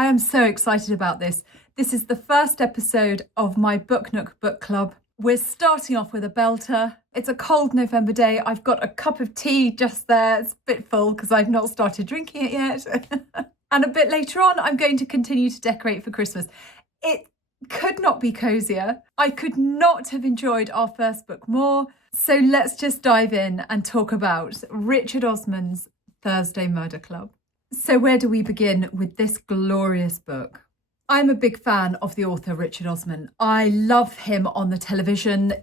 I am so excited about this. This is the first episode of my Book Nook Book Club. We're starting off with a belter. It's a cold November day. I've got a cup of tea just there. It's a bit full because I've not started drinking it yet. And a bit later on, I'm going to continue to decorate for Christmas. It could not be cozier. I could not have enjoyed our first book more. So let's just dive in and talk about Richard Osman's Thursday Murder Club. So where do we begin with this glorious book? I'm a big fan of the author Richard Osman. I love him on the television,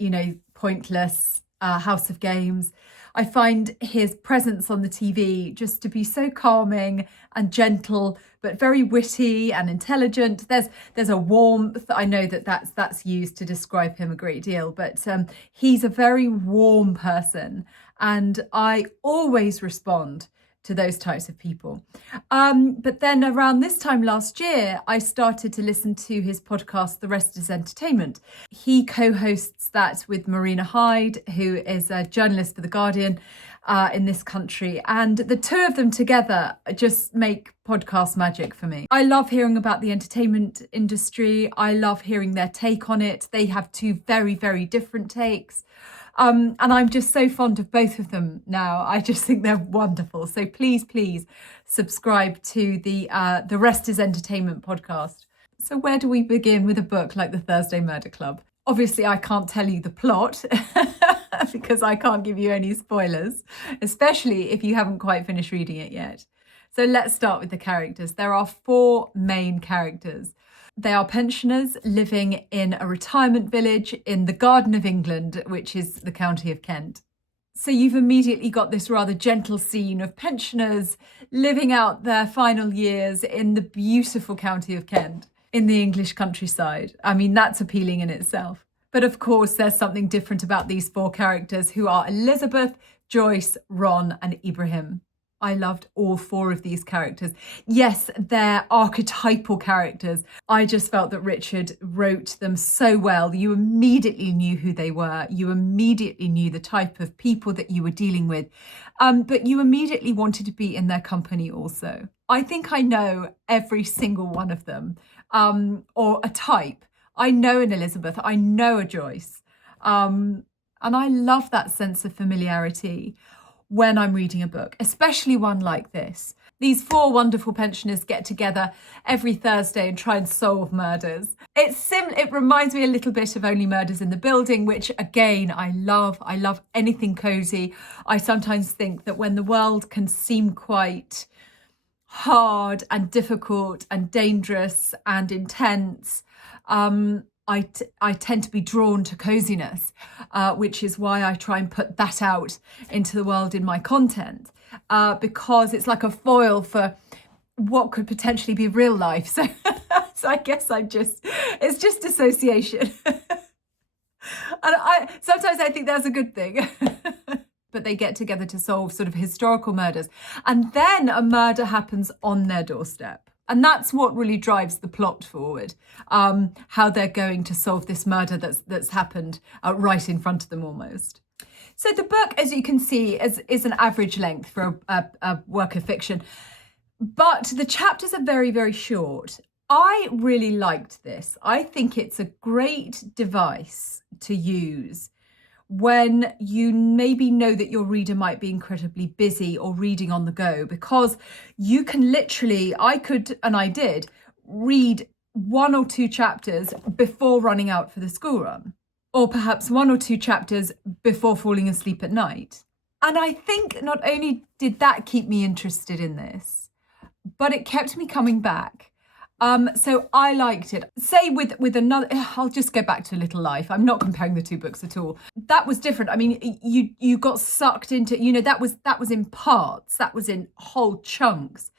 Pointless, House of Games. I find his presence on the TV just to be so calming and gentle, but very witty and intelligent. There's a warmth. I know that's used to describe him a great deal, but he's a very warm person, and I always respond to those types of people. But then around this time last year, I started to listen to his podcast, The Rest is Entertainment. He co-hosts that with Marina Hyde, who is a journalist for The Guardian in this country. And the two of them together just make podcast magic for me. I love hearing about the entertainment industry. I love hearing their take on it. They have two very, very different takes. And I'm just so fond of both of them now. I just think they're wonderful. So please subscribe to the Rest is Entertainment podcast. So where do we begin with a book like The Thursday Murder Club? Obviously, I can't tell you the plot because I can't give you any spoilers, especially if you haven't quite finished reading it yet. So let's start with the characters. There are four main characters. They are pensioners living in a retirement village in the Garden of England, which is the county of Kent. So you've immediately got this rather gentle scene of pensioners living out their final years in the beautiful county of Kent, in the English countryside. I mean, that's appealing in itself. But of course, there's something different about these four characters, who are Elizabeth, Joyce, Ron, and Ibrahim. I loved all four of these characters. Yes, they're archetypal characters. I just felt that Richard wrote them so well. You immediately knew who they were. You immediately knew the type of people that you were dealing with. But you immediately wanted to be in their company also. I think I know every single one of them, or a type. I know an Elizabeth. I know a Joyce. And I love that sense of familiarity when I'm reading a book, especially one like this. These four wonderful pensioners get together every Thursday and try and solve murders. It reminds me a little bit of Only Murders in the Building, which again, I love. I love anything cozy. I sometimes think that when the world can seem quite hard and difficult and dangerous and intense, I tend to be drawn to coziness, which is why I try and put that out into the world in my content, because it's like a foil for what could potentially be real life. So I guess it's just association. And sometimes I think that's a good thing. But they get together to solve sort of historical murders. And then a murder happens on their doorstep. And that's what really drives the plot forward, how they're going to solve this murder that's happened right in front of them almost. So the book, as you can see, is an average length for a work of fiction. But the chapters are very, very short. I really liked this. I think it's a great device to use when you maybe know that your reader might be incredibly busy or reading on the go, because you can literally, I could, and I did, read one or two chapters before running out for the school run, or perhaps one or two chapters before falling asleep at night. And I think not only did that keep me interested in this, but it kept me coming back. So I liked it. Say with another, I'll just go back to Little Life. I'm not comparing the two books at all. That was different. I mean, you got sucked into, that was in parts, that was in whole chunks.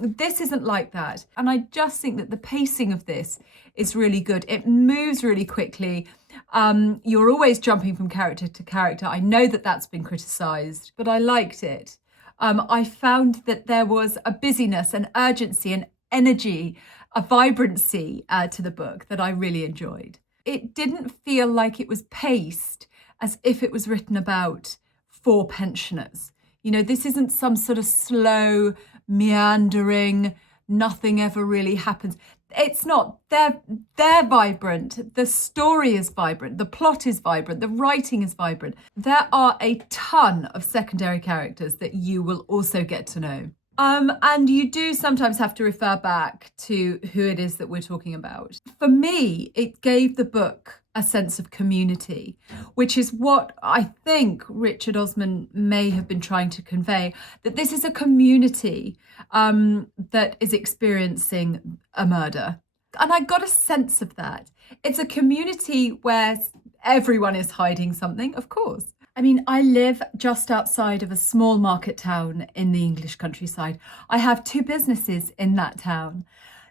This isn't like that. And I just think that the pacing of this is really good. It moves really quickly. You're always jumping from character to character. I know that that's been criticised, but I liked it. I found that there was a busyness, an urgency, an energy, a vibrancy to the book that I really enjoyed. It didn't feel like it was paced as if it was written about for pensioners. This isn't some sort of slow, meandering nothing ever really happens. It's not. They're vibrant. The story is vibrant. The plot is vibrant. The writing is vibrant. There are a ton of secondary characters that you will also get to know. And you do sometimes have to refer back to who it is that we're talking about. For me, it gave the book a sense of community, which is what I think Richard Osman may have been trying to convey, that this is a community that is experiencing a murder. And I got a sense of that. It's a community where everyone is hiding something, of course. I mean, I live just outside of a small market town in the English countryside. I have 2 businesses in that town.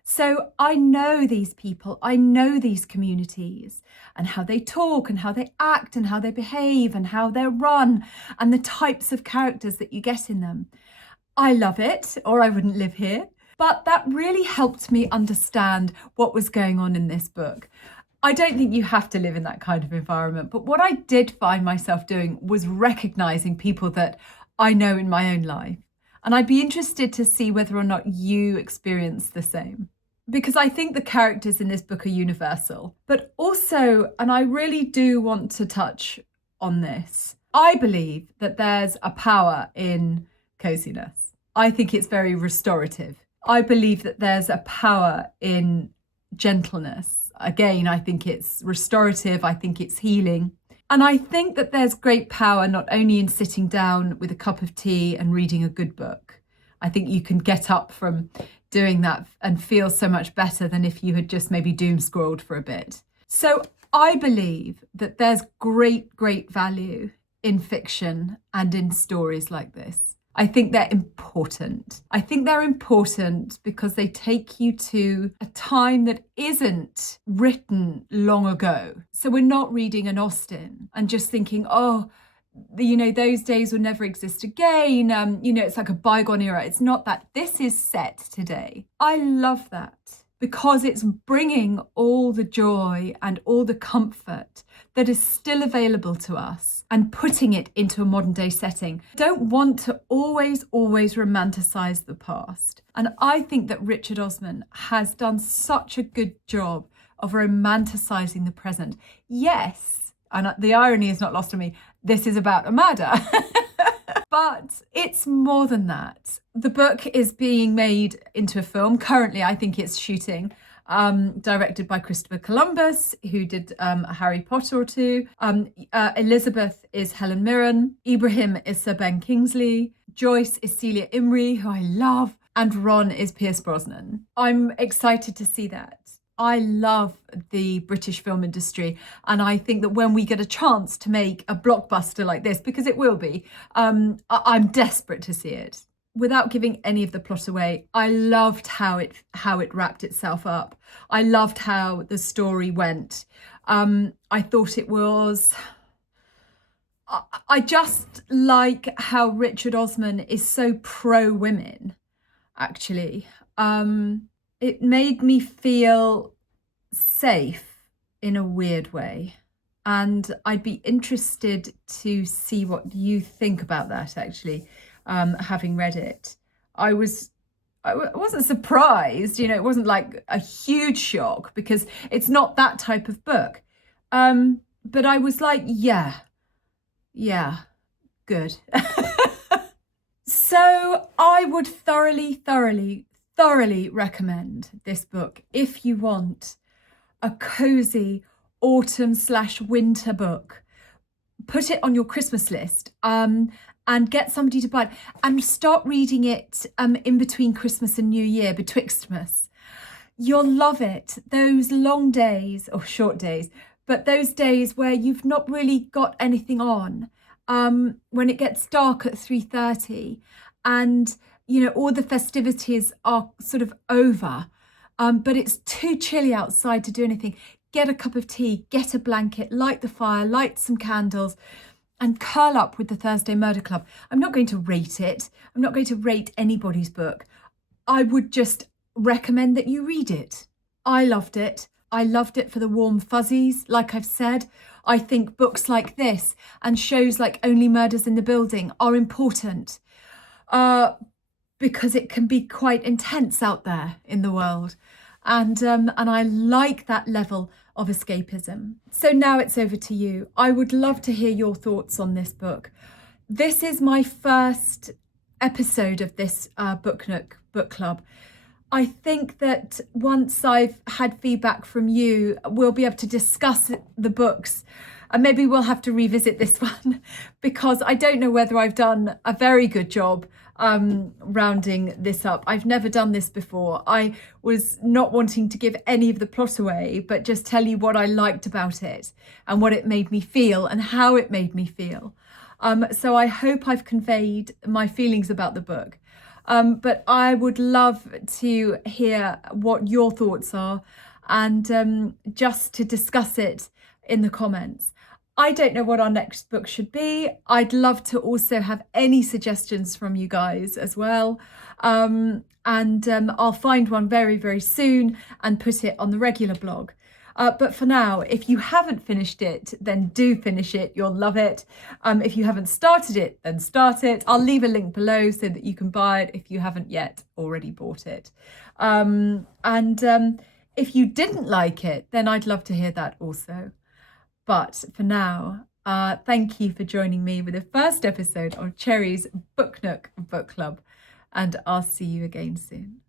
So I know these people, I know these communities and how they talk and how they act and how they behave and how they're run and the types of characters that you get in them. I love it, or I wouldn't live here. But that really helped me understand what was going on in this book. I don't think you have to live in that kind of environment, but what I did find myself doing was recognizing people that I know in my own life. And I'd be interested to see whether or not you experience the same. Because I think the characters in this book are universal, but also, and I really do want to touch on this, I believe that there's a power in coziness. I think it's very restorative. I believe that there's a power in gentleness. Again, I think it's restorative. I think it's healing. And I think that there's great power not only in sitting down with a cup of tea and reading a good book. I think you can get up from doing that and feel so much better than if you had just maybe doom scrolled for a bit. So I believe that there's great, great value in fiction and in stories like this. I think they're important. I think they're important because they take you to a time that isn't written long ago. So we're not reading an Austen and just thinking, oh, those days will never exist again. It's like a bygone era. It's not that. This is set today. I love that because it's bringing all the joy and all the comfort that is still available to us and putting it into a modern day setting. I don't want to always romanticize the past. And I think that Richard Osman has done such a good job of romanticizing the present. Yes, and the irony is not lost on me, this is about a murder. But it's more than that. The book is being made into a film. Currently, I think it's shooting. Directed by Christopher Columbus, who did a Harry Potter or 2. Elizabeth is Helen Mirren. Ibrahim is Sir Ben Kingsley. Joyce is Celia Imrie, who I love. And Ron is Pierce Brosnan. I'm excited to see that. I love the British film industry. And I think that when we get a chance to make a blockbuster like this, because it will be, I'm desperate to see it. Without giving any of the plot away, I loved how it wrapped itself up. I loved how the story went. I thought it was... I just like how Richard Osman is so pro-women, actually. It made me feel safe in a weird way. And I'd be interested to see what you think about that, actually. Having read it, I wasn't surprised, it wasn't like a huge shock because it's not that type of book. But I was like, yeah, good. So I would thoroughly recommend this book if you want a cozy autumn/winter book. Put it on your Christmas list. And get somebody to buy it and start reading it in between Christmas and New Year, betwixtmas. You'll love it. Those long days, or short days, but those days where you've not really got anything on, when it gets dark at 3:30 and, all the festivities are sort of over, but it's too chilly outside to do anything. Get a cup of tea, get a blanket, light the fire, light some candles, and curl up with the Thursday Murder Club. I'm not going to rate it. I'm not going to rate anybody's book. I would just recommend that you read it. I loved it. I loved it for the warm fuzzies, like I've said. I think books like this and shows like Only Murders in the Building are important. because it can be quite intense out there in the world. And I like that level of escapism. So now it's over to you. I would love to hear your thoughts on this book. This is my first episode of this Book Nook Book Club. I think that once I've had feedback from you, we'll be able to discuss the books. And maybe we'll have to revisit this one because I don't know whether I've done a very good job rounding this up. I've never done this before. I was not wanting to give any of the plot away, but just tell you what I liked about it and what it made me feel and how it made me feel. So I hope I've conveyed my feelings about the book. But I would love to hear what your thoughts are and just to discuss it in the comments. I don't know what our next book should be. I'd love to also have any suggestions from you guys as well. I'll find one very, very soon and put it on the regular blog. But for now, if you haven't finished it, then do finish it. You'll love it. If you haven't started it, then start it. I'll leave a link below so that you can buy it if you haven't yet already bought it. If you didn't like it, then I'd love to hear that also. But for now, thank you for joining me with the first episode of Cherry's Book Nook Book Club, and I'll see you again soon.